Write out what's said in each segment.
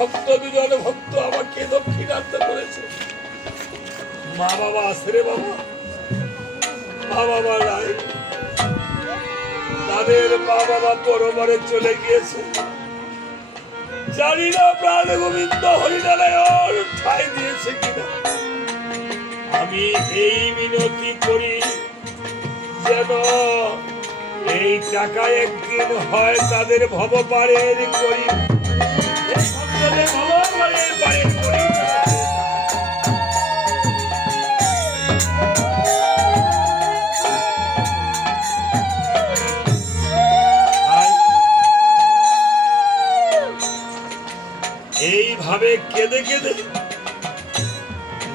ভক্ত, দুজন ভক্ত আমাকে দক্ষিণান্ত করেছে মা বাবা আছে রে বাবা। মা বাবা নাই। তাদের মা বাবা পরমারে চলে গিয়েছে। জানি না প্রাণ গোবিন্দ ঠাই দিয়েছে কিনা। আমি এই মিনতি করি যেন এই টাকা একদিন হয় তাদের ভব পারের এইভাবে কেঁদে কেঁদে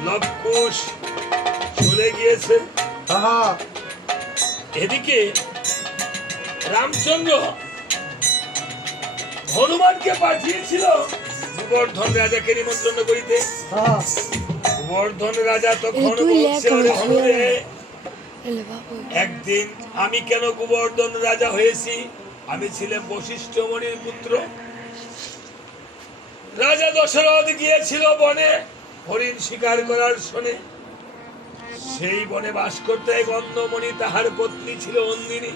লবকুশ চলে গিয়েছে। এদিকে রামচন্দ্র হনুমানকে পাঠিয়েছিল গোবর্ধন রাজাকে নিমন্ত্রণ করিতে। গোবর্ধন রাজা তখন এই তুই বলছে লেখ "ওরে আমার হনুরে, এলে বাবু। একদিন আমি কেন গোবর্ধন রাজা হয়েছি? আমি ছিলাম বশিষ্ঠ মণির পুত্র। রাজা দশরথ গিয়েছিল বনে, হরিণ শিকার করার শোনে। সেই বনে বাস করতে এক অন্ধমণি তাহার পত্নী ছিল অন্দিনী।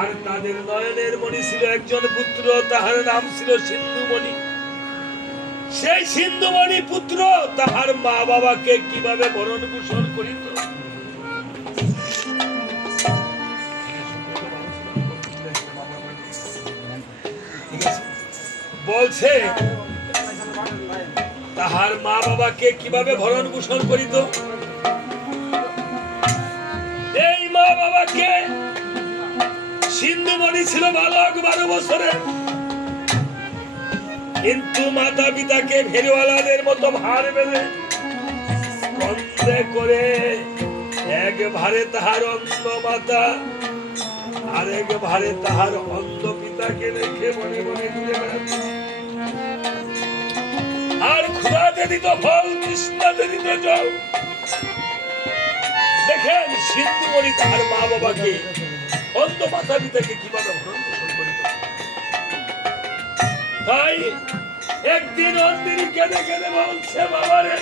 আর তাদের নয়নের মণি ছিল একজন পুত্র, তাহার নাম ছিল সিন্ধুমণি। সেই সিন্ধুমণি পুত্র তাহার মা বাবাকে কীভাবে ভরণ পোষণ করিত? বলছে তাহার মা বাবাকে কীভাবে ভরণ পোষণ করিত? এই মা বাবাকে সিন্ধুমণি ছিল বালক বারো বছরে। কিন্তু মাতা পিতাকে ভেরিওয়ালাদের মতো ভার বেঁধে কন্দে করে এক ভারে তাহার অন্ধ মাতা আরেক ভারে তাহার অন্ধ পিতাকে রেখে মনে মনে ঘুরে বেড়াচ্ছে। আর ক্ষুধাতে দিত ফল তৃষ্ণাতে দিত জল। দেখেন সিন্ধুমণি তাহার মা বাবাকে অন্ধ মাতা পিতাকে কীভাবে ভরণ পোষণ করিত? তাই একদিন অন্দিনী কেঁদে কেঁদে বলছে বাবারে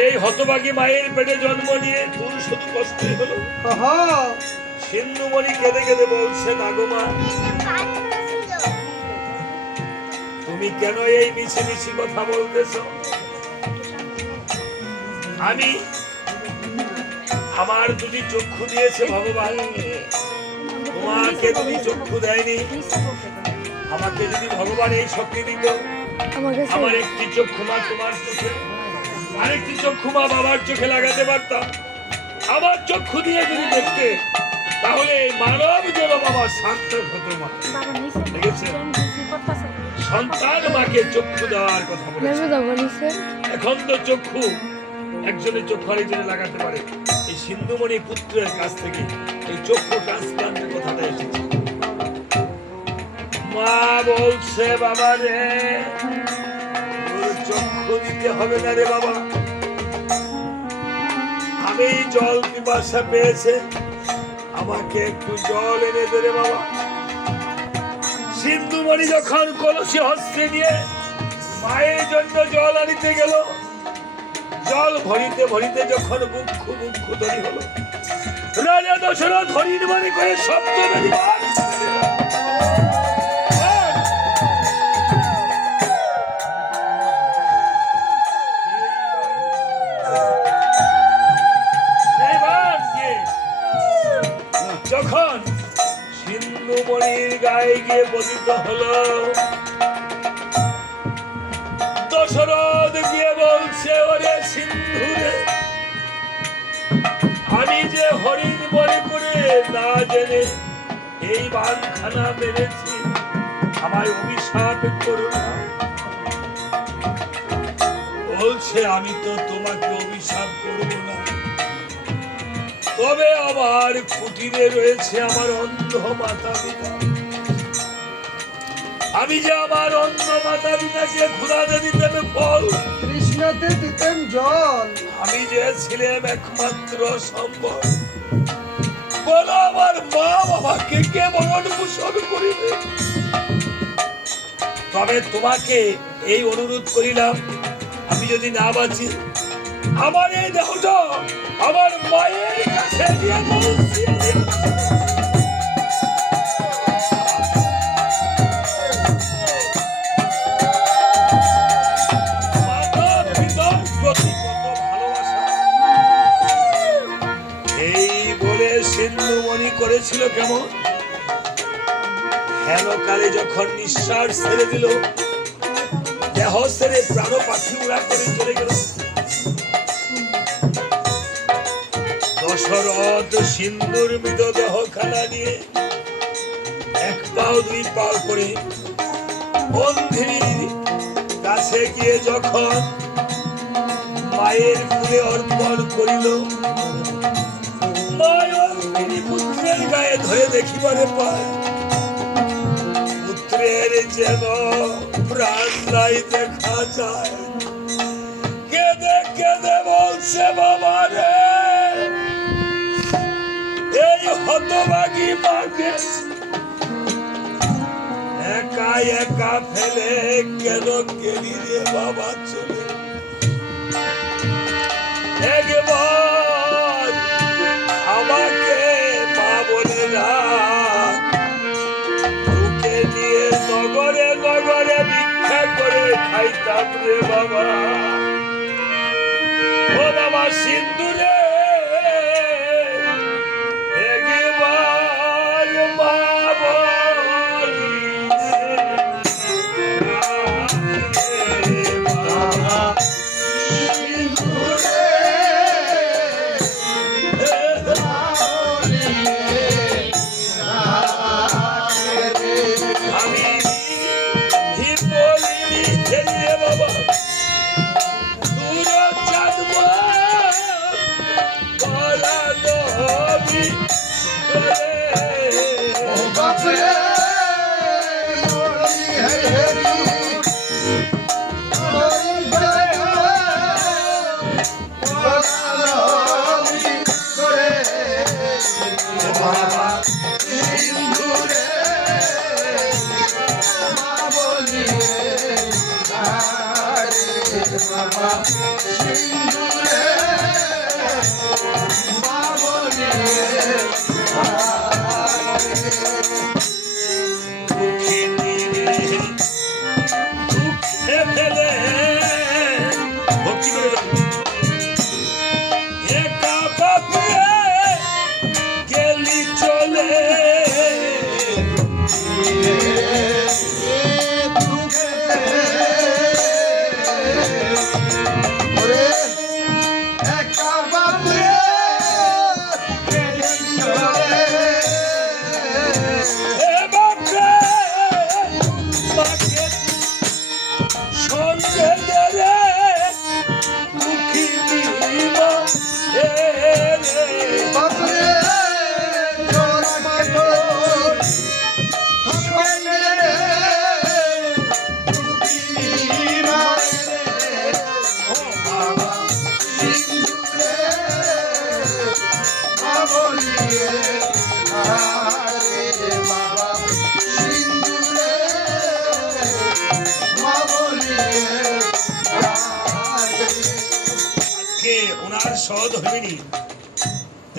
এই হতবাগী মায়ের পেটে জন্ম নিয়ে তোর শুধু কষ্টই হলো? সিন্ধুমণি কেঁদে কেঁদে বলছে নাগমা তুমি কেন এই মিছি মিছি কথা বলতেছ? আমি আমার যদি চক্ষু দিয়েছে ভগবান। তোমাকে যদি চক্ষু দেয়নি। আমাকে যদি ভগবান এই শক্তি দিত আমার একটি চক্ষু মা তোমার চোখে আরেকটি চক্ষু মা বাবার চোখে লাগাতে পারতাম। আমার চক্ষু দিয়ে যদি দেখতে তাহলে মানব যেন বাবা সার্থক হতো মা। দেখেছেন? সন্তান মাকে চক্ষু দেওয়ার কথা বলেছে। এখন তো চক্ষু একজনের চক্ষু আরেকজনে লাগাতে পারে। এই সিন্ধুমণি পুত্রের কাছ থেকে এই চক্ষু ট্রান্সপ্লান্টের কথাটা এসেছে। মা বলছে বাবা রে চক্ষু দিতে হবে না রে বাবা। আমি জল পিপাসা পেয়েছে। আমাকে একটু জল এনে দে রে বাবা। সিন্ধুমণি যখন কলসি হস্তে নিয়ে মায়ের জন্য জল আনিতে গেল, জল ভরিতে ভরিতে যখন মুখ্য মুখ্য ধরি হলো, রাজা দশরথ হরিণ মানে করে শব্দ গায়ে পতিত দশরথ গিয়ে বলছে, ওরে আমি যে হরিণ মনে করে না জেনে এই বানখানা মেরেছি অভিশাপ বলছে, আমি তো তোমাকে অভিশাপ করব না। তবে আমার কুটিরে রয়েছে আমার অন্ধ মাতা পিতা আমি যে আমার অন্ধ মাতা পিতাকে ঘুরাতে দিতে হবে ফল কৃষ্ণ বিনাতে দিতেন জল। আমি যে ছিলাম একমাত্র সম্ভব বলো আমার মা বাবাকে কে বরণ পোষণ করিবে? তবে তোমাকে এই অনুরোধ করিলাম আমি যদি না বাঁচি আমার এই দেহটা আমার মায়ের কাছে দিয়ে সিন্ধুমণি করেছিল কেমন? হেনকালে যখন নিঃশ্বাস ছেড়ে দিল, দেহ ছেড়ে প্রাণ পাখি উড়া করে চলে গেল। দশরথ সিন্ধুর মৃত দেহ খানা নিয়ে এক পাও, দুই পাও করে বন্ধিনীর কাছে গিয়ে যখন মায়ের কুলে অর্পণ করিল মায়ের তিনি পুত্রের গায়ে ধরে দেখিবারে পায়। পুত্রের যেন প্রাণ নাই দেখা যায়। কেঁদে কেঁদে বলছে বাবা রে, এই হতভাগী মাকে একা একা ফেলে কেন গেলি রে বাবা চলে? একবার বাবা। ও বাবা সিন্ধুরে দুঃখিনী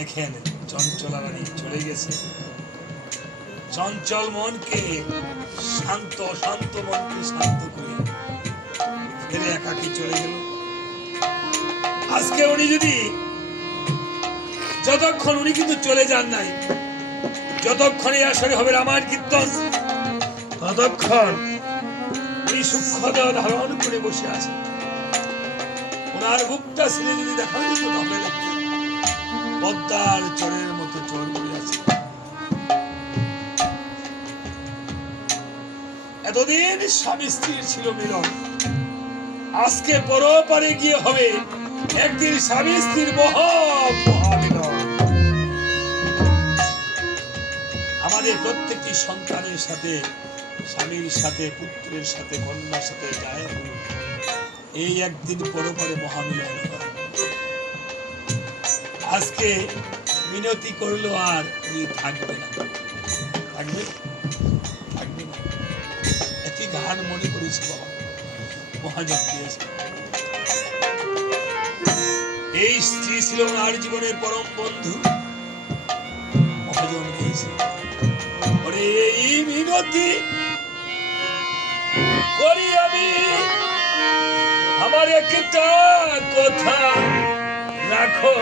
দেখেন চঞ্চলা রানী চলে গেছে। চঞ্চল মনকে শান্ত শান্ত মনকে শান্ত করে ফেলে একাকি চলে গেল। আজকে উনি যদি যতক্ষণ উনি কিন্তু চলে যান নাই, যতক্ষণ এই আসরে হবে রামায়ণ কীর্তন, ততক্ষণ উনি সূক্ষ্ম ধারণ করে বসে আছেন। ওনার বুকটা ছিঁড়ে যদি দেখা যেত তাহলে পদ্মার চরের মতো চর আছে। এতদিন স্বামী স্ত্রীর ছিল মিলন। আজকে পরপারে গিয়ে হবে একদিন স্বামী স্ত্রীর মহামিলন আমাদের প্রত্যেকটি সন্তানের সাথে, স্বামীর সাথে, পুত্রের সাথে, কন্যার সাথে যায় এই একদিন পরপারে মহামিলন। হবে আজকে মিনতি করল আর উনি থাকবে না। থাকবে? থাকবে না। একই গান মনে করেছি বাবা। মহাজন দিয়েছে এই স্ত্রী ছিল ওনার জীবনের পরম বন্ধু। মহাজন দিয়েছে ওরে এই মিনতি করি আমি। আমার একটা কথা রাখো।